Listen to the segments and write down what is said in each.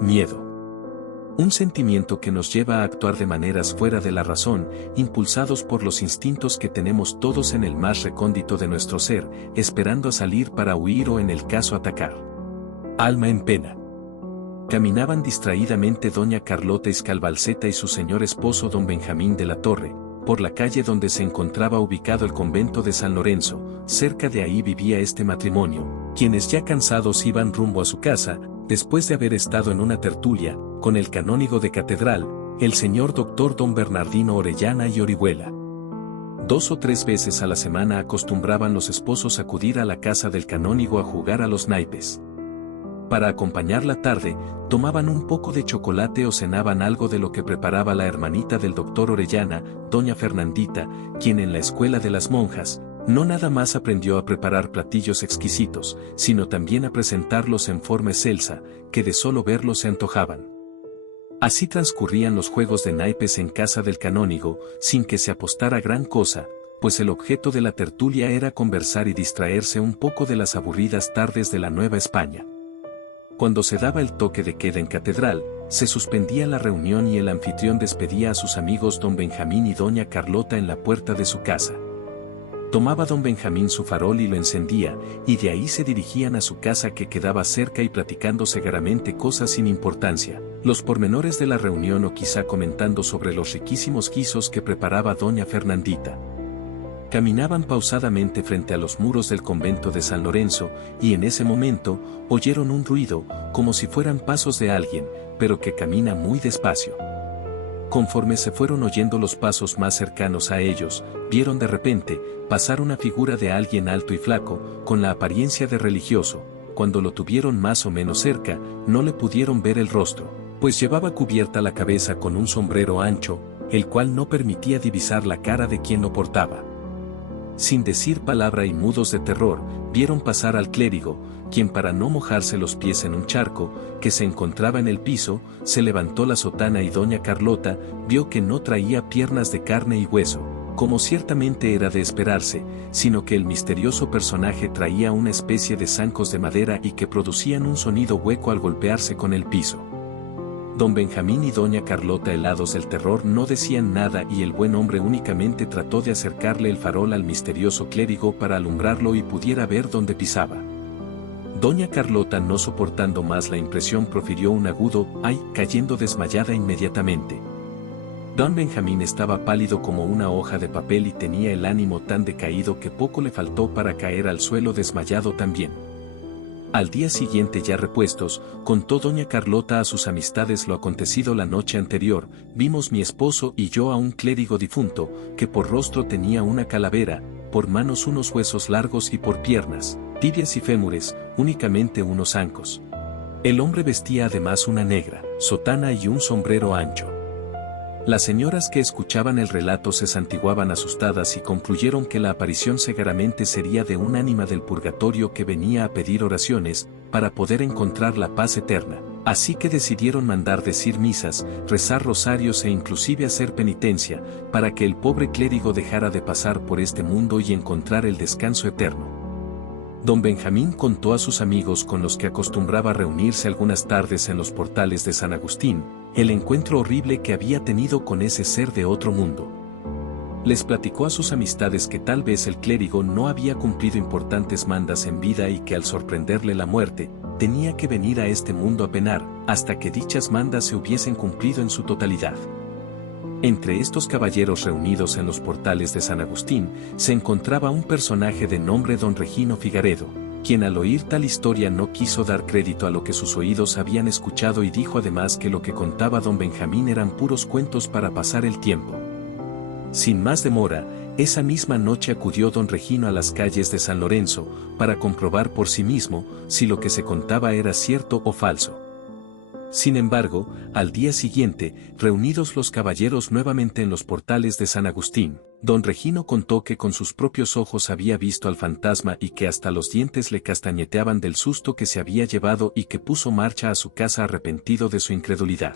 Miedo. Un sentimiento que nos lleva a actuar de maneras fuera de la razón, impulsados por los instintos que tenemos todos en el más recóndito de nuestro ser, esperando a salir para huir o en el caso atacar. Alma en pena. Caminaban distraídamente doña Carlota Escalvalceta y su señor esposo don Benjamín de la Torre, por la calle donde se encontraba ubicado el convento de San Lorenzo. Cerca de ahí vivía este matrimonio, quienes ya cansados iban rumbo a su casa, después de haber estado en una tertulia, con el canónigo de catedral, el señor doctor don Bernardino Orellana y Orihuela. 2 o 3 veces a la semana acostumbraban los esposos acudir a la casa del canónigo a jugar a los naipes. Para acompañar la tarde, tomaban un poco de chocolate o cenaban algo de lo que preparaba la hermanita del doctor Orellana, doña Fernandita, quien en la escuela de las monjas, no nada más aprendió a preparar platillos exquisitos, sino también a presentarlos en forma excelsa, que de solo verlos se antojaban. Así transcurrían los juegos de naipes en casa del canónigo, sin que se apostara gran cosa, pues el objeto de la tertulia era conversar y distraerse un poco de las aburridas tardes de la Nueva España. Cuando se daba el toque de queda en catedral, se suspendía la reunión y el anfitrión despedía a sus amigos don Benjamín y doña Carlota en la puerta de su casa. Tomaba don Benjamín su farol y lo encendía, y de ahí se dirigían a su casa que quedaba cerca y platicando segaramente cosas sin importancia, los pormenores de la reunión o quizá comentando sobre los riquísimos guisos que preparaba doña Fernandita. Caminaban pausadamente frente a los muros del convento de San Lorenzo, y en ese momento, oyeron un ruido, como si fueran pasos de alguien, pero que camina muy despacio. Conforme se fueron oyendo los pasos más cercanos a ellos, vieron de repente, pasar una figura de alguien alto y flaco, con la apariencia de religioso. Cuando lo tuvieron más o menos cerca, no le pudieron ver el rostro, pues llevaba cubierta la cabeza con un sombrero ancho, el cual no permitía divisar la cara de quien lo portaba. Sin decir palabra y mudos de terror, vieron pasar al clérigo, quien para no mojarse los pies en un charco, que se encontraba en el piso, se levantó la sotana y doña Carlota vio que no traía piernas de carne y hueso, como ciertamente era de esperarse, sino que el misterioso personaje traía una especie de zancos de madera y que producían un sonido hueco al golpearse con el piso. Don Benjamín y doña Carlota, helados del terror, no decían nada y el buen hombre únicamente trató de acercarle el farol al misterioso clérigo para alumbrarlo y pudiera ver dónde pisaba. Doña Carlota, no soportando más la impresión, profirió un agudo «ay», cayendo desmayada inmediatamente. Don Benjamín estaba pálido como una hoja de papel y tenía el ánimo tan decaído que poco le faltó para caer al suelo desmayado también. Al día siguiente, ya repuestos, contó doña Carlota a sus amistades lo acontecido la noche anterior. Vimos mi esposo y yo a un clérigo difunto, que por rostro tenía una calavera, por manos unos huesos largos y por piernas, tibias y fémures, únicamente unos zancos. El hombre vestía además una negra sotana y un sombrero ancho. Las señoras que escuchaban el relato se santiguaban asustadas y concluyeron que la aparición seguramente sería de un ánima del purgatorio que venía a pedir oraciones, para poder encontrar la paz eterna. Así que decidieron mandar decir misas, rezar rosarios e inclusive hacer penitencia, para que el pobre clérigo dejara de pasar por este mundo y encontrar el descanso eterno. Don Benjamín contó a sus amigos con los que acostumbraba reunirse algunas tardes en los portales de San Agustín, el encuentro horrible que había tenido con ese ser de otro mundo. Les platicó a sus amistades que tal vez el clérigo no había cumplido importantes mandas en vida y que al sorprenderle la muerte, tenía que venir a este mundo a penar, hasta que dichas mandas se hubiesen cumplido en su totalidad. Entre estos caballeros reunidos en los portales de San Agustín, se encontraba un personaje de nombre don Regino Figaredo, quien al oír tal historia no quiso dar crédito a lo que sus oídos habían escuchado y dijo además que lo que contaba don Benjamín eran puros cuentos para pasar el tiempo. Sin más demora, esa misma noche acudió don Regino a las calles de San Lorenzo, para comprobar por sí mismo si lo que se contaba era cierto o falso. Sin embargo, al día siguiente, reunidos los caballeros nuevamente en los portales de San Agustín, don Regino contó que con sus propios ojos había visto al fantasma y que hasta los dientes le castañeteaban del susto que se había llevado y que puso marcha a su casa arrepentido de su incredulidad.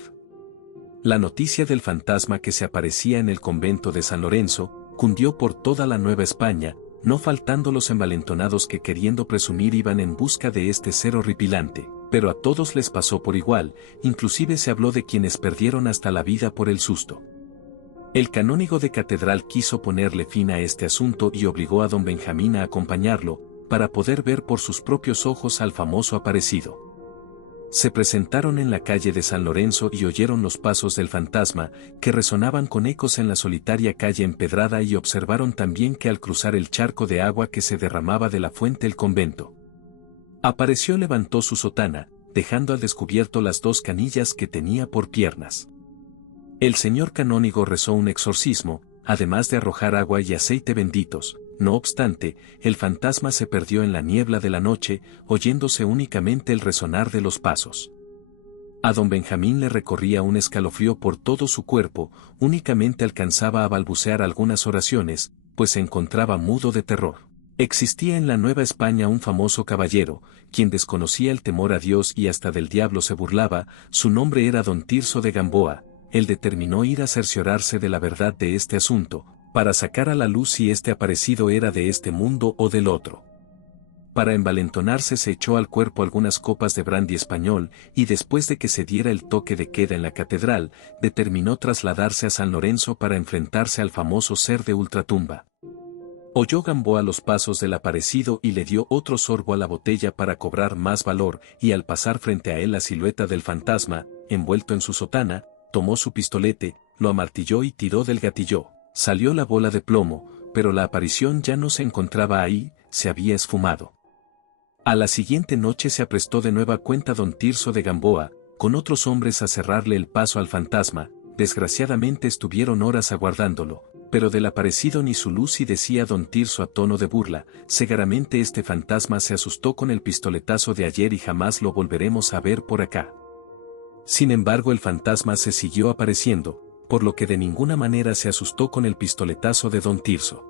La noticia del fantasma que se aparecía en el convento de San Lorenzo, cundió por toda la Nueva España, no faltando los envalentonados que queriendo presumir iban en busca de este ser horripilante, pero a todos les pasó por igual, inclusive se habló de quienes perdieron hasta la vida por el susto. El canónigo de catedral quiso ponerle fin a este asunto y obligó a don Benjamín a acompañarlo, para poder ver por sus propios ojos al famoso aparecido. Se presentaron en la calle de San Lorenzo y oyeron los pasos del fantasma, que resonaban con ecos en la solitaria calle empedrada, y observaron también que al cruzar el charco de agua que se derramaba de la fuente del convento, apareció, levantó su sotana, dejando al descubierto las dos canillas que tenía por piernas. El señor canónigo rezó un exorcismo, además de arrojar agua y aceite benditos. No obstante, el fantasma se perdió en la niebla de la noche, oyéndose únicamente el resonar de los pasos. A don Benjamín le recorría un escalofrío por todo su cuerpo, únicamente alcanzaba a balbucear algunas oraciones, pues se encontraba mudo de terror. Existía en la Nueva España un famoso caballero, quien desconocía el temor a Dios y hasta del diablo se burlaba. Su nombre era don Tirso de Gamboa. Él determinó ir a cerciorarse de la verdad de este asunto, para sacar a la luz si este aparecido era de este mundo o del otro. Para envalentonarse se echó al cuerpo algunas copas de brandy español, y después de que se diera el toque de queda en la catedral, determinó trasladarse a San Lorenzo para enfrentarse al famoso ser de ultratumba. Oyó Gamboa los pasos del aparecido y le dio otro sorbo a la botella para cobrar más valor, y al pasar frente a él la silueta del fantasma, envuelto en su sotana, tomó su pistolete, lo amartilló y tiró del gatillo. Salió la bola de plomo, pero la aparición ya no se encontraba ahí, se había esfumado. A la siguiente noche se aprestó de nueva cuenta don Tirso de Gamboa, con otros hombres, a cerrarle el paso al fantasma. Desgraciadamente estuvieron horas aguardándolo, pero del aparecido ni su luz, y decía don Tirso a tono de burla: seguramente este fantasma se asustó con el pistoletazo de ayer y jamás lo volveremos a ver por acá. Sin embargo, el fantasma se siguió apareciendo, por lo que de ninguna manera se asustó con el pistoletazo de don Tirso.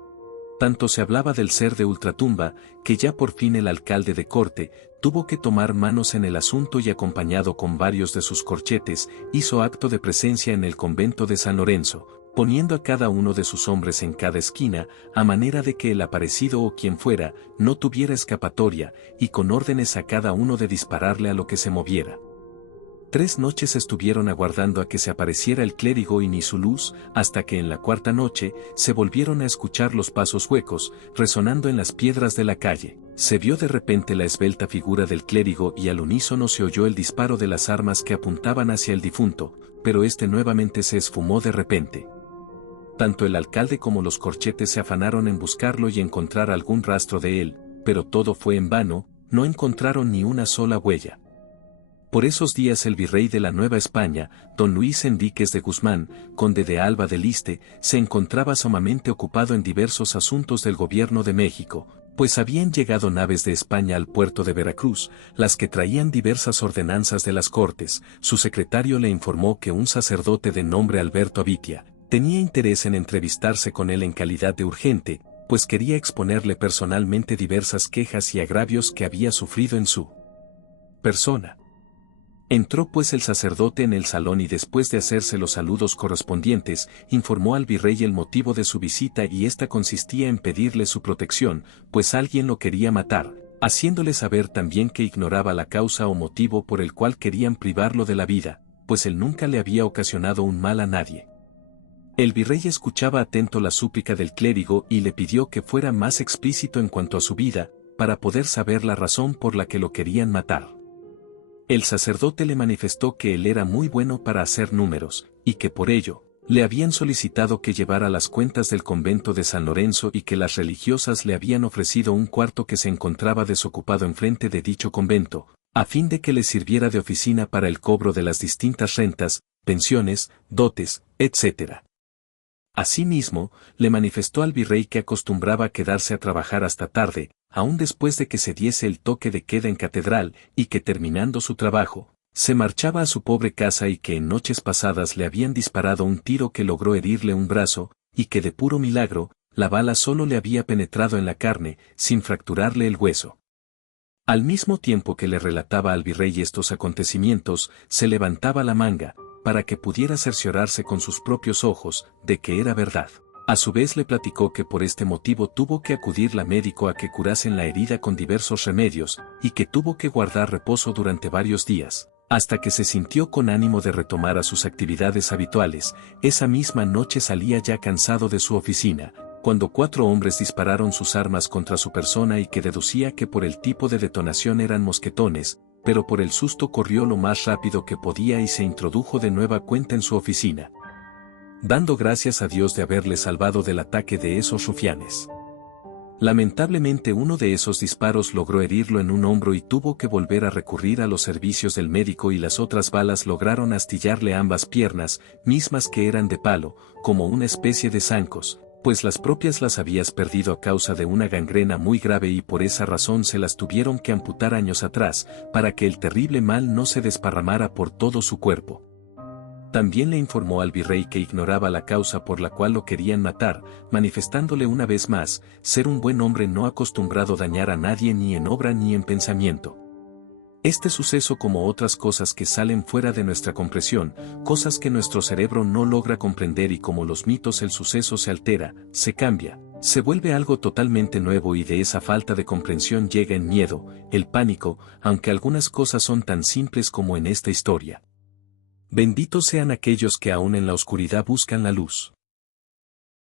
Tanto se hablaba del ser de ultratumba, que ya por fin el alcalde de corte tuvo que tomar manos en el asunto y, acompañado con varios de sus corchetes, hizo acto de presencia en el convento de San Lorenzo, poniendo a cada uno de sus hombres en cada esquina, a manera de que el aparecido o quien fuera no tuviera escapatoria, y con órdenes a cada uno de dispararle a lo que se moviera. 3 noches estuvieron aguardando a que se apareciera el clérigo y ni su luz, hasta que en la cuarta noche se volvieron a escuchar los pasos huecos, resonando en las piedras de la calle. Se vio de repente la esbelta figura del clérigo y al unísono se oyó el disparo de las armas que apuntaban hacia el difunto, pero este nuevamente se esfumó de repente. Tanto el alcalde como los corchetes se afanaron en buscarlo y encontrar algún rastro de él, pero todo fue en vano, no encontraron ni una sola huella. Por esos días el virrey de la Nueva España, don Luis Enríquez de Guzmán, conde de Alba del Iste, se encontraba sumamente ocupado en diversos asuntos del gobierno de México, pues habían llegado naves de España al puerto de Veracruz, las que traían diversas ordenanzas de las Cortes. Su secretario le informó que un sacerdote de nombre Alberto Abitia tenía interés en entrevistarse con él en calidad de urgente, pues quería exponerle personalmente diversas quejas y agravios que había sufrido en su persona. Entró pues el sacerdote en el salón y, después de hacerse los saludos correspondientes, informó al virrey el motivo de su visita, y esta consistía en pedirle su protección, pues alguien lo quería matar, haciéndole saber también que ignoraba la causa o motivo por el cual querían privarlo de la vida, pues él nunca le había ocasionado un mal a nadie. El virrey escuchaba atento la súplica del clérigo y le pidió que fuera más explícito en cuanto a su vida, para poder saber la razón por la que lo querían matar. El sacerdote le manifestó que él era muy bueno para hacer números, y que por ello, le habían solicitado que llevara las cuentas del convento de San Lorenzo y que las religiosas le habían ofrecido un cuarto que se encontraba desocupado enfrente de dicho convento, a fin de que le sirviera de oficina para el cobro de las distintas rentas, pensiones, dotes, etc. Asimismo, le manifestó al virrey que acostumbraba a quedarse a trabajar hasta tarde, aún después de que se diese el toque de queda en catedral, y que terminando su trabajo, se marchaba a su pobre casa, y que en noches pasadas le habían disparado un tiro que logró herirle un brazo, y que de puro milagro, la bala solo le había penetrado en la carne, sin fracturarle el hueso. Al mismo tiempo que le relataba al virrey estos acontecimientos, se levantaba la manga, para que pudiera cerciorarse con sus propios ojos de que era verdad. A su vez le platicó que por este motivo tuvo que acudir la médico a que curasen la herida con diversos remedios, y que tuvo que guardar reposo durante varios días, hasta que se sintió con ánimo de retomar a sus actividades habituales. Esa misma noche salía ya cansado de su oficina, cuando 4 hombres dispararon sus armas contra su persona y que deducía que por el tipo de detonación eran mosquetones, pero por el susto corrió lo más rápido que podía y se introdujo de nueva cuenta en su oficina, dando gracias a Dios de haberle salvado del ataque de esos rufianes. Lamentablemente uno de esos disparos logró herirlo en un hombro y tuvo que volver a recurrir a los servicios del médico, y las otras balas lograron astillarle ambas piernas, mismas que eran de palo, como una especie de zancos, pues las propias las habías perdido a causa de una gangrena muy grave y por esa razón se las tuvieron que amputar años atrás, para que el terrible mal no se desparramara por todo su cuerpo. También le informó al virrey que ignoraba la causa por la cual lo querían matar, manifestándole una vez más, ser un buen hombre no acostumbrado a dañar a nadie ni en obra ni en pensamiento. Este suceso, como otras cosas que salen fuera de nuestra comprensión, cosas que nuestro cerebro no logra comprender, y como los mitos el suceso se altera, se cambia, se vuelve algo totalmente nuevo, y de esa falta de comprensión llega el miedo, el pánico, aunque algunas cosas son tan simples como en esta historia. Benditos sean aquellos que aún en la oscuridad buscan la luz.